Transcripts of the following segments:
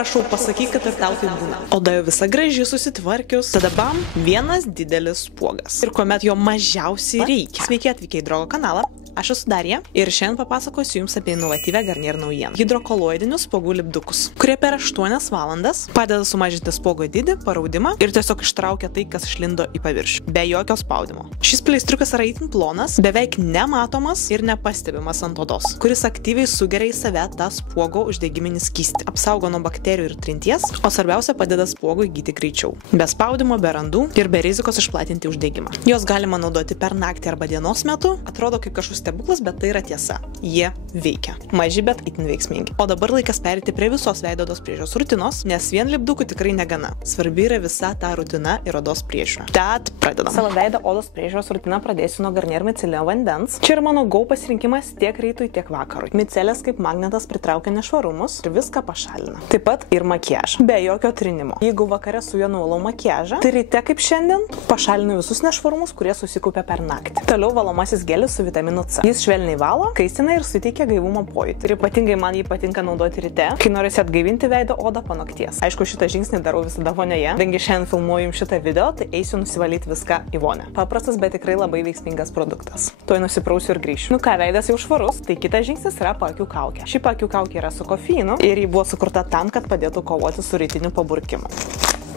Prašau, pasakyk, kad ir tau tai būna. Oda jau visa graži susitvarkius, tada bam, vienas didelis spuogas. Ir kuomet jo mažiausiai reikia. Sveiki atvykę į Drogo kanalą. Aš esu Darija ir šiandien papasakosiu jums apie inovatyvią Garnier naujieną. Hidrokoloidinius spuogų lipdukus, kurie per 8 valandas padeda sumažinti spuogo dydį, paraudimą ir tiesiog ištraukia tai, kas išlindo į paviršių, be jokio spaudimo. Šis pleistriukas yra itin plonas, beveik nematomas ir nepastebimas ant odos, kuris aktyviai sugeria į save tą spuogo uždegiminį skystį, apsaugo nuo bakterijų ir trinties, o svarbiausia padeda spuogui gydyti greičiau, be spaudimo, be randų ir be rizikos išplatinti uždegimą. Jos galima naudoti per naktį arba dienos metu, atrodo kaip kažkoks stebuklas, bet tai yra tiesa. Jie veikia. Maži, bet itin veiksmingi. O dabar laikas perėti prie visos veido odos priežiūros rutinos, nes vien lipdukų tikrai negana. Svarbi yra visa ta rutina ir odos priežiūra. Tad pradedam. Savo veido odos priežiūros rutiną pradėsiu nuo Garnier micelinio vandens. Čia yra mano go pasirinkimas tiek rytui, tiek vakarui. Micelės kaip magnetas pritraukia nešvarumus ir viską pašalina. Taip pat ir makiažą. Be jokio trinimo. Jeigu vakare su juo nuvalau makiažą, tai ryte kaip šiandien pašalinu visus nešvarumus, kurie susikaupia per naktį. Toliau valomasis gelis su vitaminu C. Jis švelniai valo, kaistina ir suteikia gaivumo pojūtį. Ir ypatingai man jį patinka naudoti ryte, kai norisi atgaivinti veido odą po nakties. Aišku, šitą žingsnį darau visada vonioje. Kadangi šiandien filmuoju jums šitą video, tai eisiu nusivalyti viską į vonią. Paprastas, bet tikrai labai veiksmingas produktas. Tuoj nusiprausiu ir grįšiu. Nu ką, veidas jau švarus, tai kitas žingsnis yra paakių kaukė. Ši paakių kaukė yra su kofeinu ir ji buvo sukurta tam, kad padėtų kovoti su rytiniu paburkimu.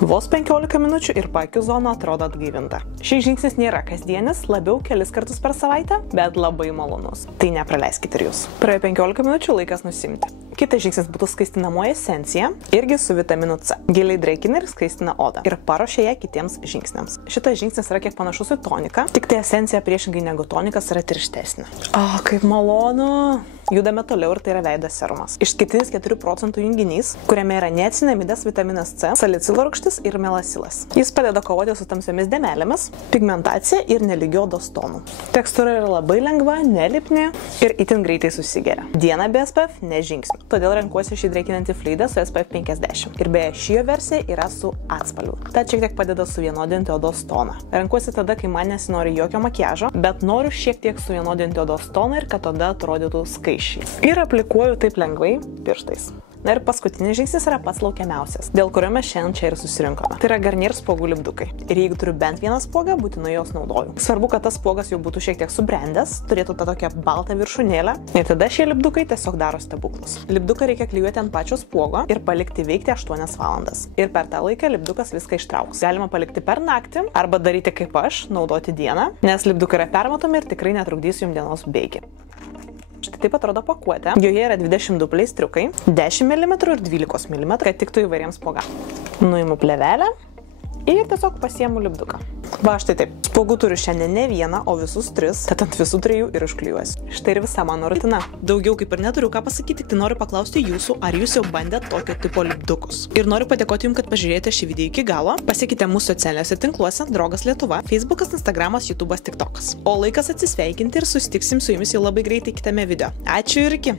Vos 15 minučių ir paakių zona atrodo atgaivinta. Šis žingsnis nėra kasdienis, labiau kelis kartus per savaitę, bet labai malonus. Tai nepraleiskite ir jūs. Praėjo 15 minučių, laikas nusimti. Kitas žingsnis būtų skaistinamoji esencija, irgi su vitaminu C. Giliai draikina ir skaistina odą ir paruošia ją kitiems žingsniams. Šitas žingsnis yra kiek panašus į toniką, tik tai esencija priešingai negu tonikas yra tirštesnė. O, kaip malonu! Judame toliau ir tai yra veido serumas. Išskirtinis 4% junginys, kuriame yra niacinamidas, vitaminas C, salicilo rūgštis ir melasilas. Jis padeda kovoti su tamsiomis dėmelėmis, pigmentacija ir nelygiu odos tonu. Tekstūra yra labai lengva, nelipni ir itin greitai susigeria. Dieną be SPF nežingsniu. Todėl renkuosi šį drėkinantį fluidą su SPF 50. Ir beje, ši versija yra su atspalviu. Tad šiek tiek padeda suvienodinti odos toną. Renkuosi tada, kai man nesinori jokio makiažo, bet noriu šiek tiek suvienodinti odos toną ir kad oda atrodytų skaičiai. Ir aplikuoju taip lengvai pirštais. Na ir paskutinis žingsnis yra pats laukiamiausias, dėl kurio mes šiandien čia ir susirinkome. Tai yra Garnier spuogų lipdukai. Ir jeigu turiu bent vieną spuogą, būtinai jos naudoju. Svarbu, kad tas spuogas jau būtų šiek tiek subrendęs, turėtų tą tokią baltą viršūnėlę. Ir tada šie lipdukai tiesiog daro stebuklus. Lipduką reikia klijuoti ant pačio spuogo ir palikti veikti 8 valandas. Ir per tą laiką lipdukas viską ištrauks. Galima palikti per naktį arba daryti kaip aš, naudoti dieną, nes lipdukai yra permatomi ir tikrai netrukdys jums dienos bėgį. Štai taip atrodo pakuotė. Joje yra 22 pleistriukai, 10 mm ir 12 mm, kad tiktų įvairiems spuogams. Nuimu plėvelę ir tiesiog pasiemu lipduką. Va, štai taip. Spuogų turiu šiandien ne vieną, o visus 3, tad ant visų 3 ir užklijuosiu. Štai ir visa mano rutina. Daugiau kaip ir neturiu ką pasakyti, tik noriu paklausti jūsų, ar jūs jau bandėte tokio tipo lipdukus. Ir noriu padėkoti jums, kad pažiūrėjote šį video iki galo. Pasiekite mūsų socialiniuose tinkluose Drogas Lietuva, Facebookas, Instagramas, YouTube'as, TikTokas. O laikas atsisveikinti ir susitiksim su jumis jau labai greitai kitame video. Ačiū ir iki!